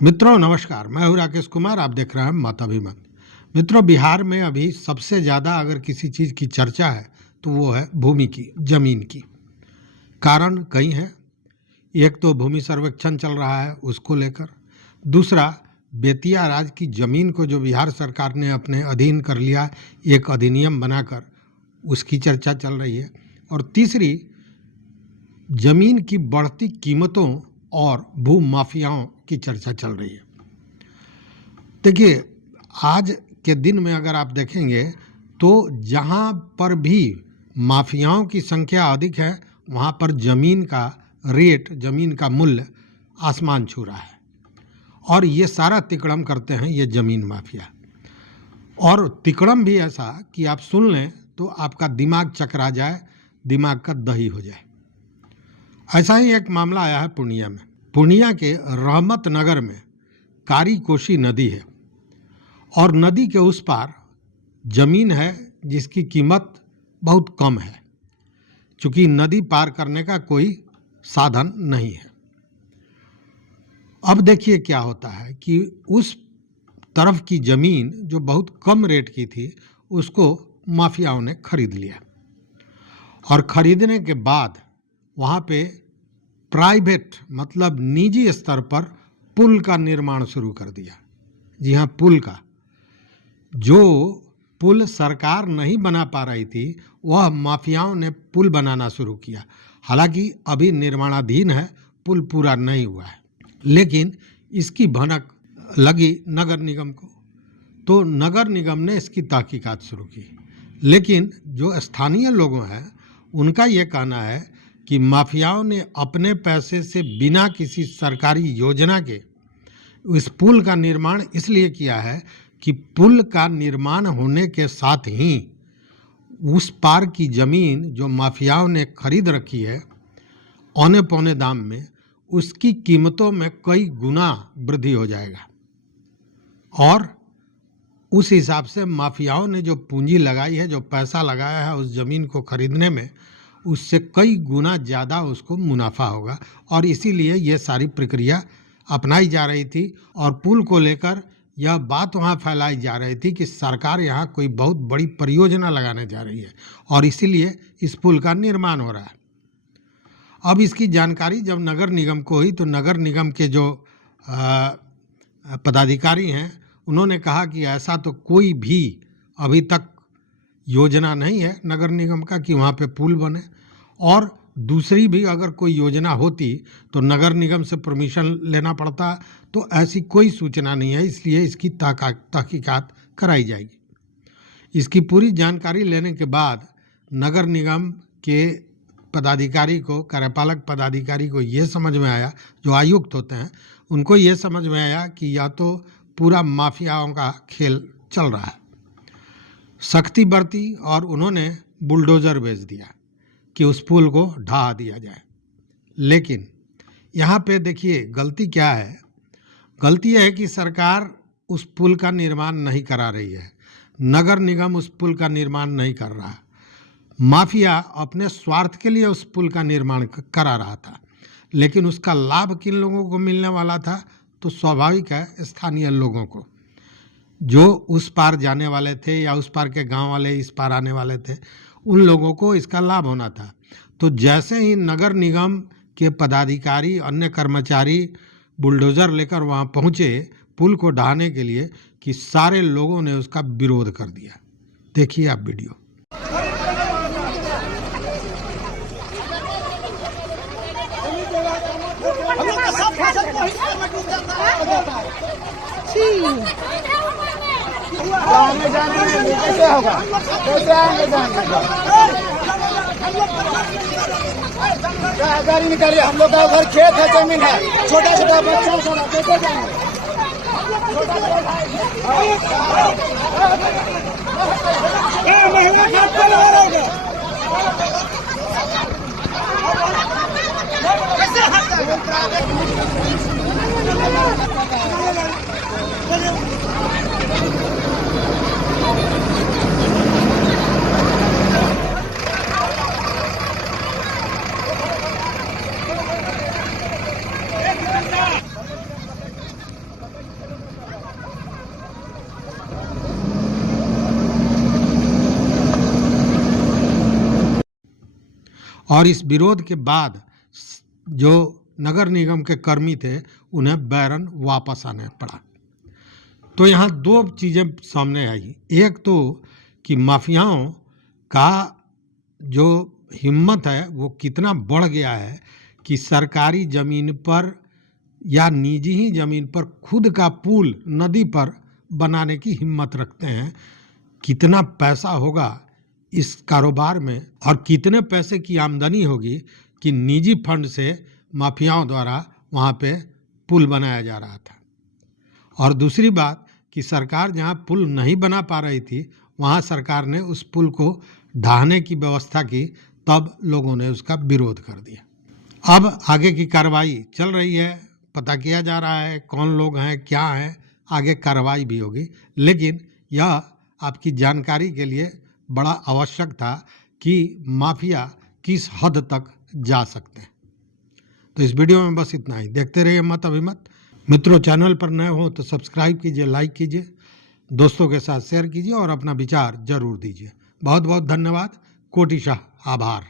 मित्रों नमस्कार, मैं हूं राकेश कुमार। आप देख रहे हैं माताभिमान। मित्रों, बिहार में अभी सबसे ज़्यादा अगर किसी चीज़ की चर्चा है तो वो है भूमि की, ज़मीन की। कारण कई हैं। एक तो भूमि सर्वेक्षण चल रहा है, उसको लेकर। दूसरा, बेतिया राज्य की ज़मीन को जो बिहार सरकार ने अपने अधीन कर लिया, एक अधिनियम बनाकर, उसकी चर्चा चल रही है। और तीसरी, ज़मीन की बढ़ती कीमतों और भू माफियाओं की चर्चा चल रही है। देखिए, आज के दिन में अगर आप देखेंगे तो जहाँ पर भी माफियाओं की संख्या अधिक है, वहाँ पर ज़मीन का रेट, ज़मीन का मूल्य आसमान छू रहा है। और ये सारा तिकड़म करते हैं ये ज़मीन माफिया। और तिकड़म भी ऐसा कि आप सुन लें तो आपका दिमाग चकरा जाए, दिमाग का दही हो जाए। ऐसा ही एक मामला आया है पूर्णिया में। पूर्णिया के रहमत नगर में कारी कोशी नदी है और नदी के उस पार ज़मीन है जिसकी कीमत बहुत कम है, चूँकि नदी पार करने का कोई साधन नहीं है। अब देखिए क्या होता है कि उस तरफ की ज़मीन जो बहुत कम रेट की थी, उसको माफियाओं ने खरीद लिया। और खरीदने के बाद वहाँ पे प्राइवेट, मतलब निजी स्तर पर पुल का निर्माण शुरू कर दिया। जी हाँ, पुल का। जो पुल सरकार नहीं बना पा रही थी, वह माफियाओं ने पुल बनाना शुरू किया। हालांकि अभी निर्माणाधीन है, पुल पूरा नहीं हुआ है, लेकिन इसकी भनक लगी नगर निगम को, तो नगर निगम ने इसकी तहकीकात शुरू की। लेकिन जो स्थानीय लोगों हैं, उनका ये कहना है कि माफियाओं ने अपने पैसे से बिना किसी सरकारी योजना के इस पुल का निर्माण इसलिए किया है कि पुल का निर्माण होने के साथ ही उस पार की ज़मीन जो माफियाओं ने खरीद रखी है औने पौने दाम में, उसकी कीमतों में कई गुना वृद्धि हो जाएगा। और उस हिसाब से माफियाओं ने जो पूंजी लगाई है, जो पैसा लगाया है उस ज़मीन को खरीदने में, उससे कई गुना ज़्यादा उसको मुनाफा होगा। और इसीलिए ये सारी प्रक्रिया अपनाई जा रही थी। और पुल को लेकर यह बात वहाँ फैलाई जा रही थी कि सरकार यहाँ कोई बहुत बड़ी परियोजना लगाने जा रही है और इसीलिए इस पुल का निर्माण हो रहा है। अब इसकी जानकारी जब नगर निगम को हुई तो नगर निगम के जो पदाधिकारी हैं, उन्होंने कहा कि ऐसा तो कोई भी अभी तक योजना नहीं है नगर निगम का कि वहाँ पे पुल बने, और दूसरी भी अगर कोई योजना होती तो नगर निगम से परमिशन लेना पड़ता। तो ऐसी कोई सूचना नहीं है, इसलिए इसकी तहकीकात कराई जाएगी। इसकी पूरी जानकारी लेने के बाद नगर निगम के पदाधिकारी को, कार्यपालक पदाधिकारी को ये समझ में आया, जो आयुक्त होते हैं उनको ये समझ में आया कि या तो पूरा माफियाओं का खेल चल रहा है। सख्ती बरती और उन्होंने बुलडोज़र भेज दिया कि उस पुल को ढहा दिया जाए। लेकिन यहाँ पे देखिए गलती क्या है। गलती यह है कि सरकार उस पुल का निर्माण नहीं करा रही है, नगर निगम उस पुल का निर्माण नहीं कर रहा। माफिया अपने स्वार्थ के लिए उस पुल का निर्माण करा रहा था, लेकिन उसका लाभ किन लोगों को मिलने वाला था? तो स्वाभाविक है, स्थानीय लोगों को, जो उस पार जाने वाले थे या उस पार के गांव वाले इस पार आने वाले थे, उन लोगों को इसका लाभ होना था। तो जैसे ही नगर निगम के पदाधिकारी, अन्य कर्मचारी बुलडोज़र लेकर वहां पहुंचे पुल को ढहाने के लिए, कि सारे लोगों ने उसका विरोध कर दिया। देखिए आप वीडियो। आने जाने में कैसे होगा? कैसे आएंगे जाएंगे? गाड़ी निकालिए, हम लोग का घर खेत है, जमीन है, छोटा छोटा बच्चा सब कैसे जाएंगे? और इस विरोध के बाद जो नगर निगम के कर्मी थे उन्हें बैरन वापस आने पड़ा। तो यहाँ दो चीज़ें सामने आई। एक तो कि माफियाओं का जो हिम्मत है वो कितना बढ़ गया है कि सरकारी ज़मीन पर या निजी ही ज़मीन पर खुद का पुल नदी पर बनाने की हिम्मत रखते हैं। कितना पैसा होगा इस कारोबार में और कितने पैसे की आमदनी होगी कि निजी फंड से माफियाओं द्वारा वहाँ पे पुल बनाया जा रहा था। और दूसरी बात कि सरकार जहाँ पुल नहीं बना पा रही थी वहाँ सरकार ने उस पुल को ढहाने की व्यवस्था की, तब लोगों ने उसका विरोध कर दिया। अब आगे की कार्रवाई चल रही है, पता किया जा रहा है कौन लोग हैं, क्या हैं, आगे कार्रवाई भी होगी। लेकिन यह आपकी जानकारी के लिए बड़ा आवश्यक था कि माफिया किस हद तक जा सकते हैं। तो इस वीडियो में बस इतना ही। देखते रहिए मत अभिमत। मित्रों, चैनल पर नए हो तो सब्सक्राइब कीजिए, लाइक कीजिए, दोस्तों के साथ शेयर कीजिए और अपना विचार जरूर दीजिए। बहुत बहुत धन्यवाद। कोटिशाह आभार।